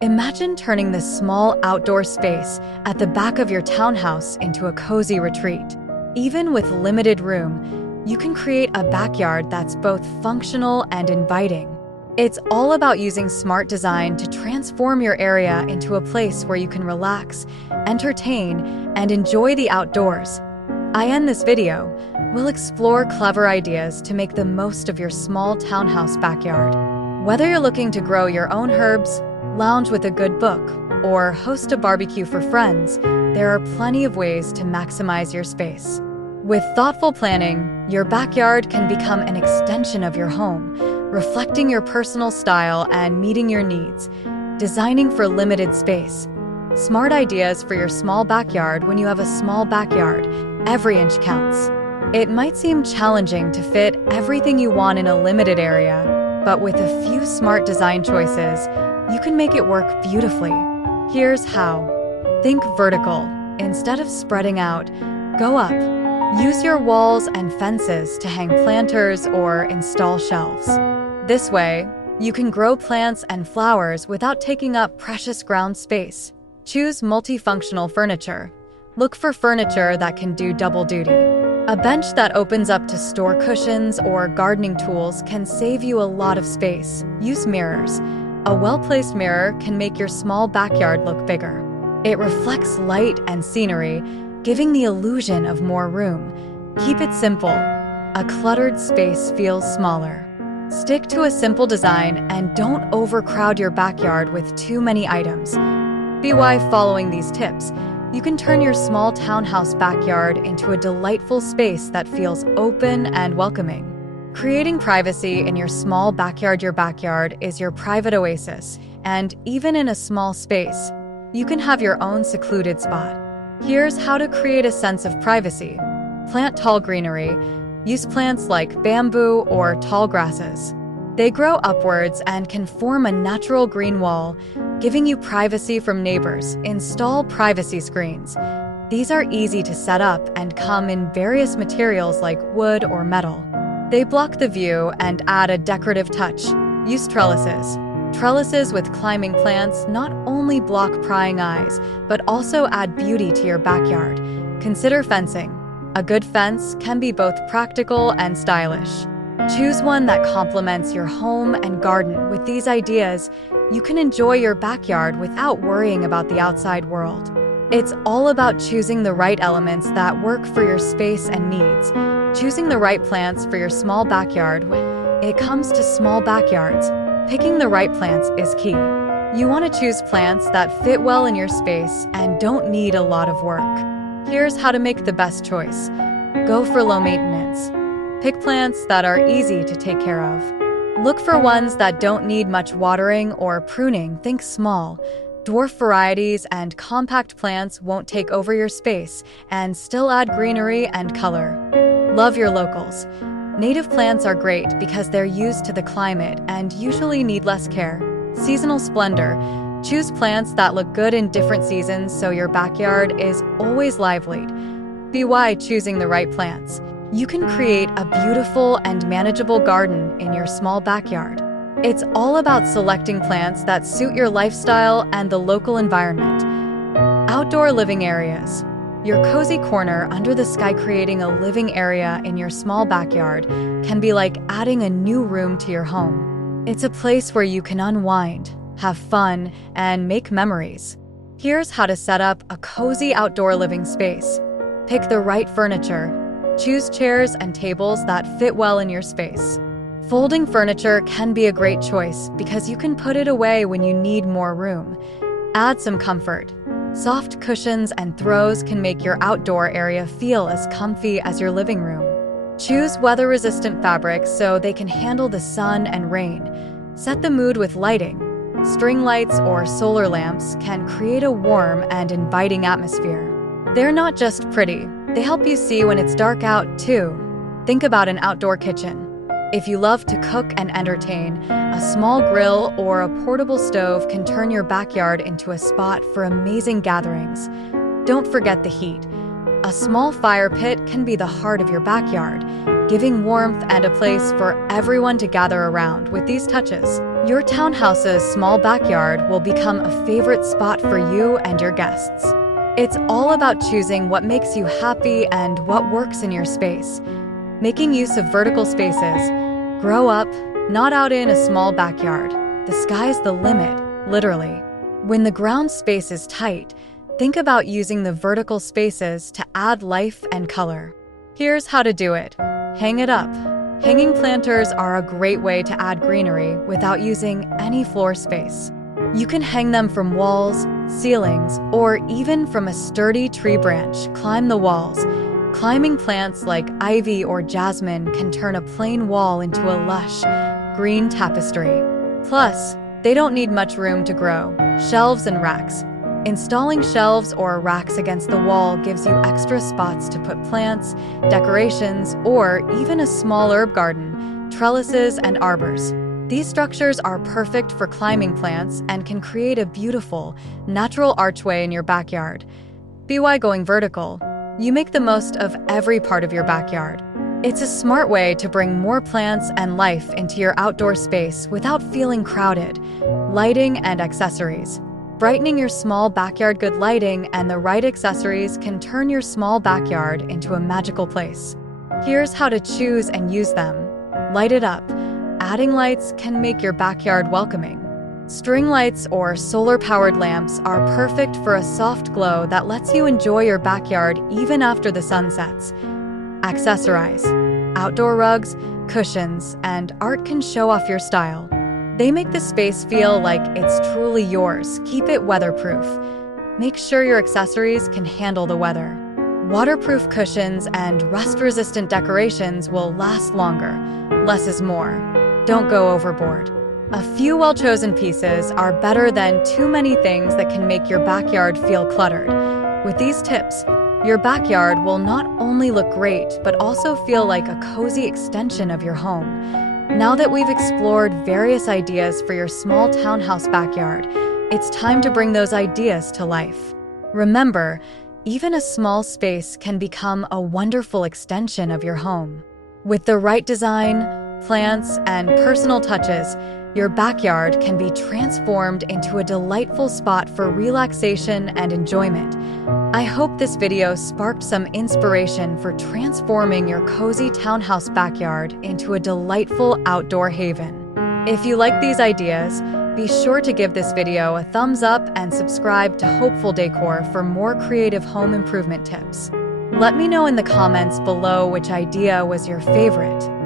Imagine turning this small outdoor space at the back of your townhouse into a cozy retreat. Even with limited room, you can create a backyard that's both functional and inviting. It's all about using smart design to transform your area into a place where you can relax, entertain, and enjoy the outdoors. I end this video. We'll explore clever ideas to make the most of your small townhouse backyard. Whether you're looking to grow your own herbs, lounge with a good book, or host a barbecue for friends, there are plenty of ways to maximize your space. With thoughtful planning, your backyard can become an extension of your home, reflecting your personal style and meeting your needs. Designing for limited space. Smart ideas for your small backyard. When you have a small backyard, every inch counts. It might seem challenging to fit everything you want in a limited area, but with a few smart design choices, you can make it work beautifully. Here's how. Think vertical. Instead of spreading out, go up. Use your walls and fences to hang planters or install shelves. This way, you can grow plants and flowers without taking up precious ground space. Choose multifunctional furniture. Look for furniture that can do double duty. A bench that opens up to store cushions or gardening tools can save you a lot of space. Use mirrors. A well-placed mirror can make your small backyard look bigger. It reflects light and scenery, giving the illusion of more room. Keep it simple. A cluttered space feels smaller. Stick to a simple design and don't overcrowd your backyard with too many items. By following these tips, you can turn your small townhouse backyard into a delightful space that feels open and welcoming. Creating privacy in your small backyard. Your backyard is your private oasis, and even in a small space, you can have your own secluded spot. Here's how to create a sense of privacy. Plant tall greenery. Use plants like bamboo or tall grasses. They grow upwards and can form a natural green wall, giving you privacy from neighbors. Install privacy screens. These are easy to set up and come in various materials like wood or metal. They block the view and add a decorative touch. Use trellises. Trellises with climbing plants not only block prying eyes, but also add beauty to your backyard. Consider fencing. A good fence can be both practical and stylish. Choose one that complements your home and garden. With these ideas, you can enjoy your backyard without worrying about the outside world. It's all about choosing the right elements that work for your space and needs. Choosing the right plants for your small backyard. When it comes to small backyards, picking the right plants is key. You want to choose plants that fit well in your space and don't need a lot of work. Here's how to make the best choice. Go for low maintenance. Pick plants that are easy to take care of. Look for ones that don't need much watering or pruning. Think small. Dwarf varieties and compact plants won't take over your space and still add greenery and color. Love your locals. Native plants are great because they're used to the climate and usually need less care. Seasonal splendor. Choose plants that look good in different seasons so your backyard is always lively. By choosing the right plants, you can create a beautiful and manageable garden in your small backyard. It's all about selecting plants that suit your lifestyle and the local environment. Outdoor living areas. Your cozy corner under the sky. Creating a living area in your small backyard can be like adding a new room to your home. It's a place where you can unwind, have fun, and make memories. Here's how to set up a cozy outdoor living space. Pick the right furniture. Choose chairs and tables that fit well in your space. Folding furniture can be a great choice because you can put it away when you need more room. Add some comfort. Soft cushions and throws can make your outdoor area feel as comfy as your living room. Choose weather-resistant fabrics so they can handle the sun and rain. Set the mood with lighting. String lights or solar lamps can create a warm and inviting atmosphere. They're not just pretty, they help you see when it's dark out too. Think about an outdoor kitchen. If you love to cook and entertain, a small grill or a portable stove can turn your backyard into a spot for amazing gatherings. Don't forget the heat. A small fire pit can be the heart of your backyard, giving warmth and a place for everyone to gather around. With these touches, Your townhouse's small backyard will become a favorite spot for you and your guests. It's all about choosing what makes you happy and what works in your space. Making use of vertical spaces. Grow up, not out in a small backyard. The sky's the limit, literally. When the ground space is tight, think about using the vertical spaces to add life and color. Here's how to do it. Hang it up. Hanging planters are a great way to add greenery without using any floor space. You can hang them from walls, ceilings, or even from a sturdy tree branch. Climb the walls. Climbing plants like ivy or jasmine can turn a plain wall into a lush, green tapestry. Plus, they don't need much room to grow. Shelves and racks. Installing shelves or racks against the wall gives you extra spots to put plants, decorations, or even a small herb garden, trellises, and arbors. These structures are perfect for climbing plants and can create a beautiful, natural archway in your backyard. By going vertical, you make the most of every part of your backyard. It's a smart way to bring more plants and life into your outdoor space without feeling crowded. Lighting and accessories. Brightening your small backyard. Good lighting and the right accessories can turn your small backyard into a magical place. Here's how to choose and use them. Light it up. Adding lights can make your backyard welcoming. String lights or solar-powered lamps are perfect for a soft glow that lets you enjoy your backyard even after the sun sets. Accessorize. Outdoor rugs, cushions, and art can show off your style. They make the space feel like it's truly yours. Keep it weatherproof. Make sure your accessories can handle the weather. Waterproof cushions and rust-resistant decorations will last longer. Less is more. Don't go overboard. A few well-chosen pieces are better than too many things that can make your backyard feel cluttered. With these tips, your backyard will not only look great, but also feel like a cozy extension of your home. Now that we've explored various ideas for your small townhouse backyard, it's time to bring those ideas to life. Remember, even a small space can become a wonderful extension of your home. With the right design, plants, and personal touches, your backyard can be transformed into a delightful spot for relaxation and enjoyment. I hope this video sparked some inspiration for transforming your cozy townhouse backyard into a delightful outdoor haven. If you like these ideas, be sure to give this video a thumbs up and subscribe to Hopeful Decor for more creative home improvement tips. Let me know in the comments below which idea was your favorite.